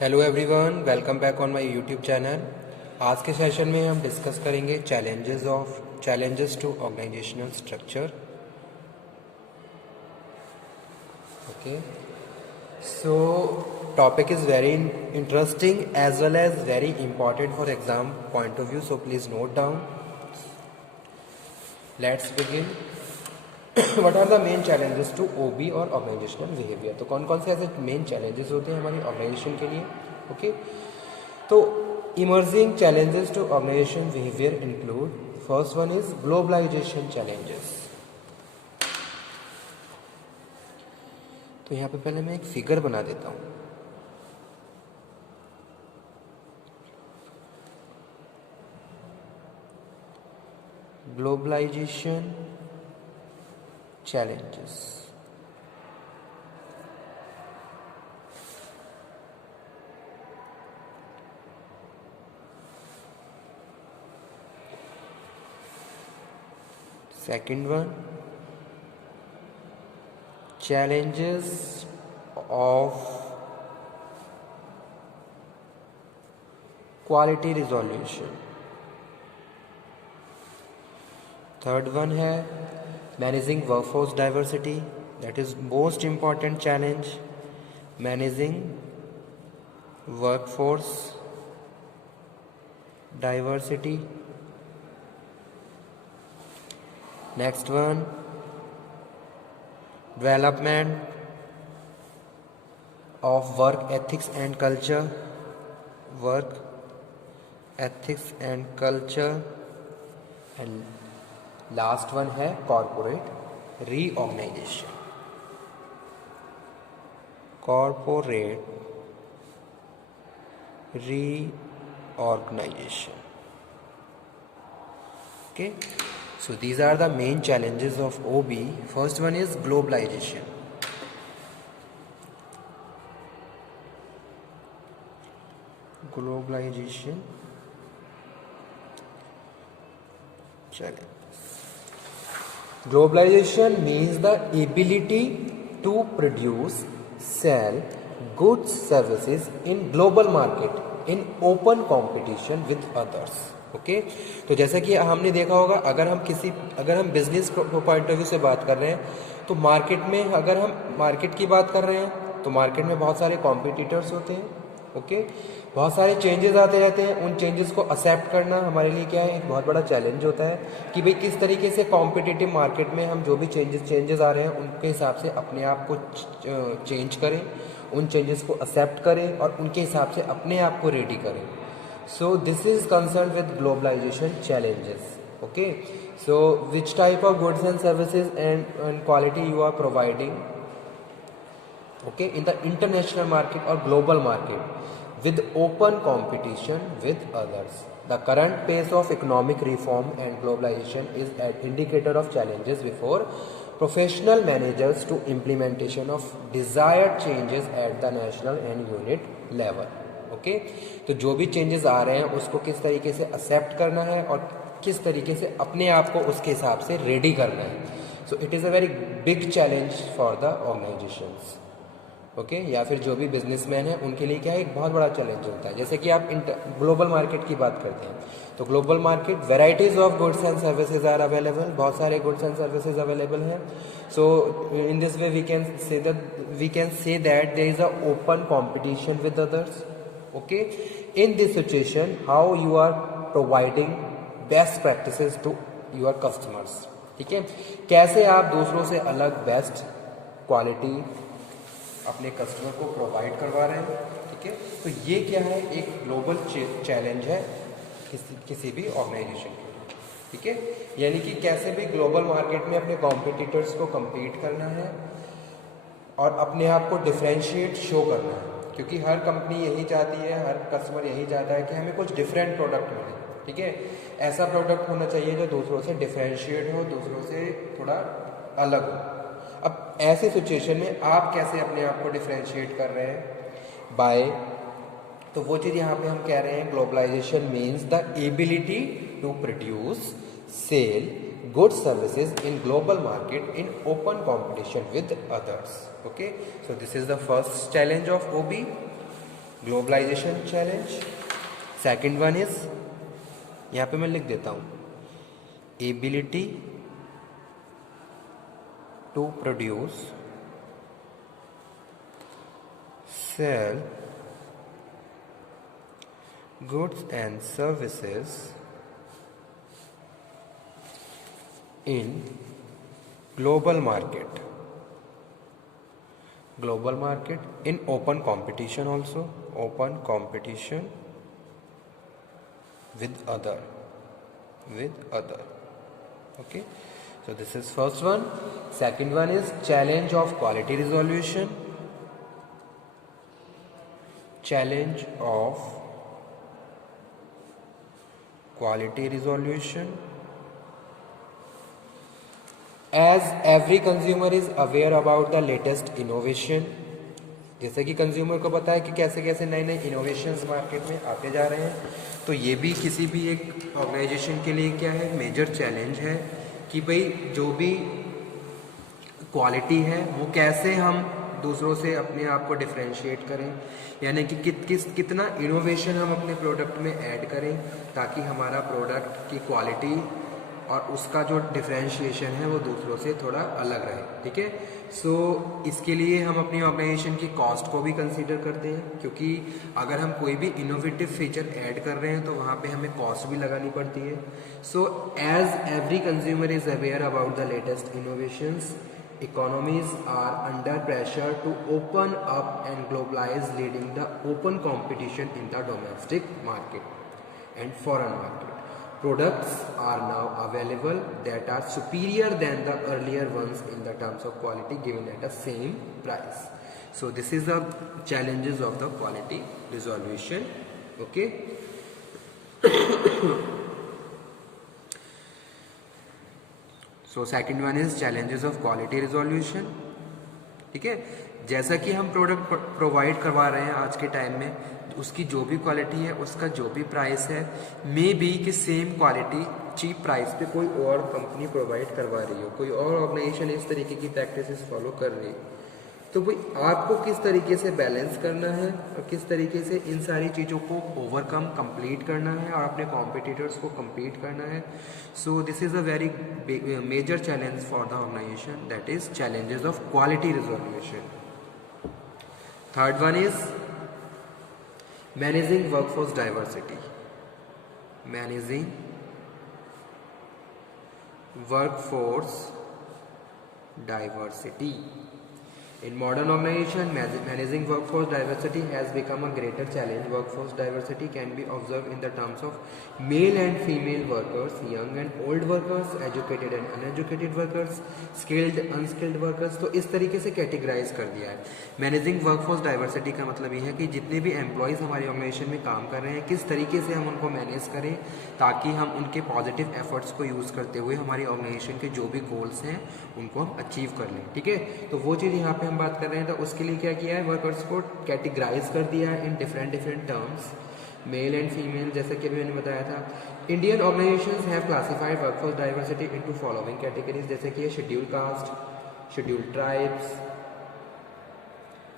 Hello everyone, welcome back on my YouTube channel. आज के session में हम डिस्कस करेंगे challenges to organisational structure. Okay, so topic is very interesting as well as very important for exam point of view, so please note down. Let's begin. What are the main challenges to OB और organisational behaviour. तो कौन कौन से ऐसे main challenges होते हैं हमारी organisation के लिए। ओके, तो emerging challenges to organisation behaviour include, first one is globalisation challenges. तो यहाँ पे पहले मैं एक फिगर बना देता हूँ। Globalisation challenges. Second one, challenges of quality resolution. Third one है managing workforce diversity, that is most important challenge. Managing workforce diversity. Next one, development of work ethics and culture, work ethics and culture. And last one है corporate reorganisation. Corporate reorganisation. Okay, so these are the main challenges of OB. First one is globalization. Globalization challenge. Globalization means the ability to produce, sell goods, services in global market in open competition with others. Okay, तो जैसा कि हमने देखा होगा, अगर हम business point of view से बात कर रहे हैं तो मार्केट में, अगर हम मार्केट की बात कर रहे हैं तो मार्केट में बहुत सारे कॉम्पिटिटर्स होते हैं। ओके, बहुत सारे चेंजेस आते रहते हैं। उन चेंजेस को एक्सेप्ट करना हमारे लिए क्या है, एक बहुत बड़ा चैलेंज होता है कि भाई किस तरीके से कॉम्पिटिटिव मार्केट में हम जो भी चेंजेस आ रहे हैं उनके हिसाब से अपने आप को चेंज करें, उन चेंजेस को एक्सेप्ट करें और उनके हिसाब से अपने आप को रेडी करें। So this is concerned with globalization challenges. Okay, so which type of goods and services and quality you are providing, okay, in the international market or global market with open competition with others. The current pace of economic reform and globalization is an indicator of challenges before professional managers to implementation of desired changes at the national and unit level. Okay, तो जो भी changes आ रहे हैं उसको किस तरीके से accept करना है और किस तरीके से अपने आप को उसके हिसाब से रेडी करना है। So it is a very big challenge for the organisations. Okay, या फिर जो भी बिजनेसमैन है उनके लिए क्या है, एक बहुत बड़ा चैलेंज होता है। जैसे कि आप ग्लोबल मार्केट की बात करते हैं तो global market, varieties of goods and services are available, बहुत सारे गुड्स एंड सर्विसेज अवेलेबल हैं। So in this way we can say that there is a open competition with others. Okay, in this situation how you are providing best practices to your customers. ठीक है, कैसे आप दूसरों से अलग best quality अपने customer को provide करवा रहे हैं। ठीक है, तो ये क्या है, एक ग्लोबल चैलेंज है किसी भी ऑर्गेनाइजेशन के लिए। ठीक है, यानी कि कैसे भी ग्लोबल मार्केट में अपने कॉम्पिटिटर्स को compete करना है और अपने आप को डिफरेंशिएट शो करना है, क्योंकि हर कंपनी यही चाहती है, हर कस्टमर यही चाहता है कि हमें कुछ डिफरेंट प्रोडक्ट मिले। ठीक है, ऐसा प्रोडक्ट होना चाहिए जो दूसरों से डिफरेंशिएट हो, दूसरों से थोड़ा अलग हो। अब ऐसे सिचुएशन में आप कैसे अपने आप को डिफरेंशिएट कर रहे हैं बाय, तो वो चीज़ यहाँ पे हम कह रहे हैं, globalisation means the ability to produce, sell goods services in global market in open competition with others. Okay, so this is the first challenge of OB. Globalisation challenge. Second one is, यहाँ पे मैं लिख देता हूँ, ability to produce, sell goods and services in global market in open competition, also open competition with other. Okay, so this is first one. Second one is challenge of quality resolution. Challenge of quality resolution. As every consumer is aware about the latest innovation, जैसे कि consumer को पता है कि कैसे कैसे नए नए इनोवेशंस मार्केट में आते जा रहे हैं, तो ये भी किसी भी एक ऑर्गेनाइजेशन के लिए क्या है, मेजर चैलेंज है कि भाई जो भी क्वालिटी है वो कैसे हम दूसरों से अपने आप को डिफ्रेंशिएट करें, यानी कि कितना इनोवेशन हम अपने प्रोडक्ट में ऐड करें ताकि हमारा प्रोडक्ट की क्वालिटी और उसका जो डिफ्रेंशिएशन है वो दूसरों से थोड़ा अलग रहे. ठीक है, सो इसके लिए हम अपनी ऑर्गेनाइजेशन की कॉस्ट को भी कंसीडर करते हैं, क्योंकि अगर हम कोई भी इनोवेटिव फीचर ऐड कर रहे हैं तो वहाँ पे हमें कॉस्ट भी लगानी पड़ती है. So as every consumer is aware about the latest innovations, economies are under pressure to open up and globalize, leading the open competition in the domestic market and foreign market. Products are now available that are superior than the earlier ones in the terms of quality given at the same price. So this is the challenges of the quality resolution. Okay. So second one is challenges of quality resolution. ठीक है, जैसा कि हम product provide करवा रहे हैं आज के टाइम में, उसकी जो भी क्वालिटी है, उसका जो भी प्राइस है, मे बी कि सेम क्वालिटी चीप प्राइस पे कोई और कंपनी प्रोवाइड करवा रही हो, कोई और ऑर्गेनाइजेशन इस तरीके की प्रैक्टिसेस फॉलो कर रही है. तो भाई आपको किस तरीके से बैलेंस करना है और किस तरीके से इन सारी चीज़ों को ओवरकम कंप्लीट करना है और अपने कॉम्पिटिटर्स को compete करना है. So this is a very major challenge for the organisation, that is challenges of quality resolution. Third one is managing workforce diversity. Managing workforce diversity. In modern organization, managing workforce diversity has become a greater challenge. Workforce diversity can be observed in the terms of male and female workers, young and old workers, educated and uneducated workers, skilled, unskilled workers. तो इस तरीके से categorise कर दिया है. Managing workforce diversity का मतलब ये है कि जितने भी एम्प्लॉयज़ हमारी ऑर्गेनाइजेशन में काम कर रहे हैं, किस तरीके से हम उनको मैनेज करें ताकि हम उनके पॉजिटिव एफर्ट्स को यूज़ करते हुए हमारी ऑर्गेनाइजेशन के जो भी गोल्स हैं उनको हम अचीव कर लें. ठीक है, तो वो चीज़ यहाँ पे हम बात कर रहे हैं. तो उसके लिए क्या किया है, वर्कर्स को कैटेगराइज कर दिया है in different terms, male and female, जैसे कि अभी मैंने बताया था. Indian organisations have classified workforce diversity into following categories, जैसे कि schedule caste, scheduled tribes,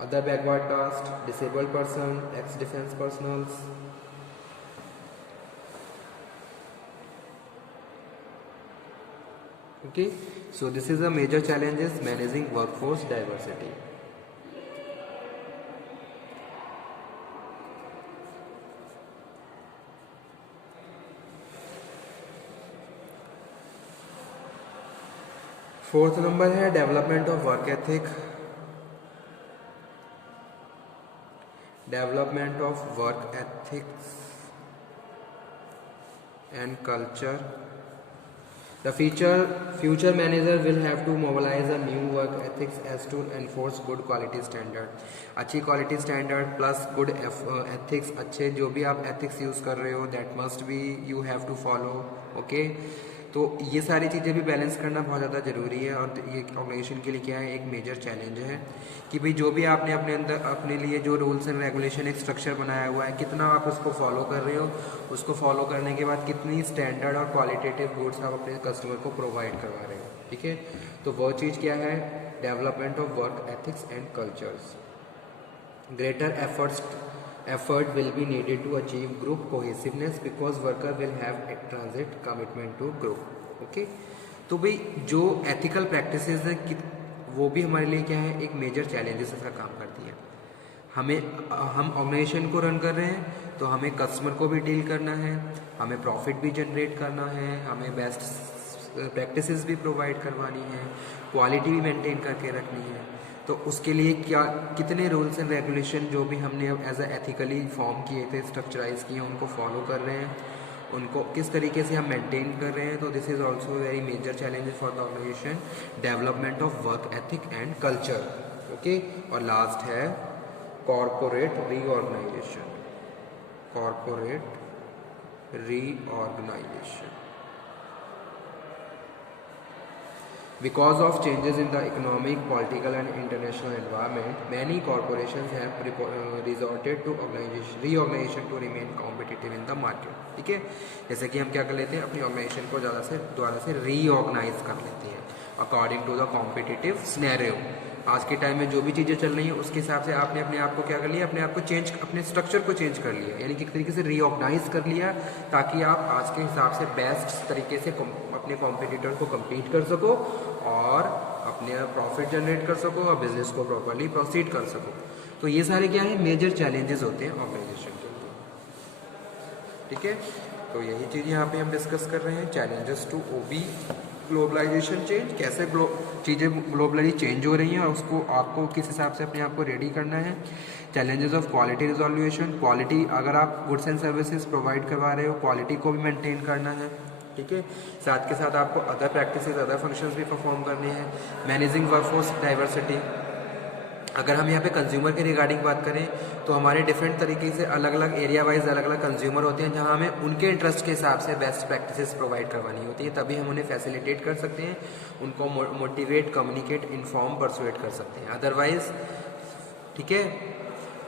other backward caste, disabled person, ex defence personals. Okay, so this is a major challenge is managing workforce diversity. Fourth number है development of work ethic. Development of work ethics and culture. The future manager will have to mobilize a new work ethics as to enforce good quality standard. अच्छी quality standard plus good ethics, अच्छे जो भी आप ethics use कर रहे हो that must be you have to follow. Okay, तो ये सारी चीज़ें भी बैलेंस करना बहुत ज़्यादा ज़रूरी है. और ये ऑर्गेनाइजेशन के लिए क्या है, एक मेजर चैलेंज है कि भाई जो भी आपने अपने अंदर अपने लिए जो रूल्स एंड रेगुलेशन एक स्ट्रक्चर बनाया हुआ है, कितना आप उसको फॉलो कर रहे हो, उसको फॉलो करने के बाद कितनी स्टैंडर्ड और क्वालिटेटिव गुड्स आप अपने कस्टमर को प्रोवाइड करवा रहे हो. ठीक है, तो वो चीज़ क्या है, development of work ethics and cultures. Greater efforts effort will be needed to achieve group cohesiveness because worker will have a transit commitment to group। Okay, तो भाई जो ethical practices है वो भी हमारे लिए क्या है, एक मेजर चैलेंजेस का काम करती है। हम ऑर्गेनाइजेशन को रन कर रहे हैं तो हमें कस्टमर को भी डील करना है, हमें प्रॉफिट भी जनरेट करना है, हमें बेस्ट प्रैक्टिसेस भी प्रोवाइड करवानी है, क्वालिटी भी मेंटेन करके रखनी है। तो उसके लिए क्या कितने रूल्स एंड रेगुलेशन जो भी हमने एज ए एथिकली फॉर्म किए थे, स्ट्रक्चराइज किए, उनको फॉलो कर रहे हैं, उनको किस तरीके से हम मेंटेन कर रहे हैं। तो this is also very major challenge for the organisation, development of work ethic and culture. Okay, और लास्ट है corporate reorganisation. Corporate reorganisation, because of changes in the economic, political and international environment, many corporations have resorted to reorganization to remain competitive in the market। ठीक है, जैसे कि हम क्या कर लेते हैं, अपनी ऑर्गेनाइजेशन को दोबारा से रीऑर्गेनाइज कर लेते हैं according to the competitive scenario. आज के टाइम में जो भी चीज़ें चल रही हैं उसके हिसाब से आपने अपने आप को क्या कर लिया, अपने आप को चेंज, अपने स्ट्रक्चर को चेंज कर लिया, यानी कि एक तरीके से रीऑर्गेनाइज कर लिया, ताकि आप आज के हिसाब से बेस्ट तरीके से अपने कॉम्पिटिटर को कम्पीट कर सको और अपने प्रॉफिट जनरेट कर सको और बिजनेस को प्रॉपरली प्रोसीड कर सको। तो ये सारे क्या है, मेजर चैलेंजेस होते हैं ऑर्गेनाइजेशन के लिए। ठीक है, तो यही चीज़ यहाँ पे हम डिस्कस कर रहे हैं, challenges to OB globalisation change, कैसे चीज़ें ग्लोबली चेंज हो रही हैं और उसको आपको किस हिसाब से अपने आप को रेडी करना है। Challenges of quality resolution, quality अगर आप गुड्स एंड सर्विसेज प्रोवाइड करवा रहे हो, क्वालिटी को भी मेंटेन करना है। ठीक है, साथ के साथ आपको अदर प्रैक्टिसेस, अदर फंक्शंस भी परफॉर्म करने हैं। मैनेजिंग वर्कफोर्स डाइवर्सिटी, अगर हम यहाँ पे कंज्यूमर के रिगार्डिंग बात करें तो हमारे डिफरेंट तरीके से अलग अलग एरिया वाइज अलग अलग कंज्यूमर होते हैं, जहाँ हमें उनके इंटरेस्ट के हिसाब से बेस्ट प्रैक्टिसेस प्रोवाइड करवानी होती है, तभी हम उन्हें फैसिलिटेट कर सकते हैं, उनको मोटिवेट, कम्युनिकेट, इन्फॉर्म, परसुएट कर सकते हैं। अदरवाइज, ठीक है,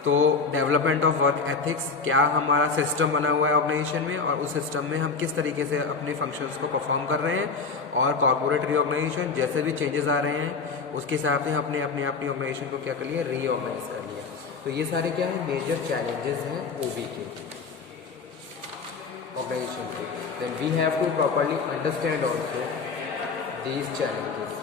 तो डेवलपमेंट ऑफ वर्क एथिक्स, क्या हमारा सिस्टम बना हुआ है ऑर्गेनाइजेशन में और उस सिस्टम में हम किस तरीके से अपने फंक्शंस को परफॉर्म कर रहे हैं, और कॉर्पोरेट रीऑर्गेनाइजेशन, जैसे भी चेंजेस आ रहे हैं उसके हिसाब से हमने अपनी ऑर्गेनाइजेशन को क्या कर लिया, रीऑर्गेनाइज कर लिया। तो ये सारे क्या है, मेजर चैलेंजेस हैं ओबी के ऑर्गेनाइजेशन के। Then we have to properly understand also these challenges.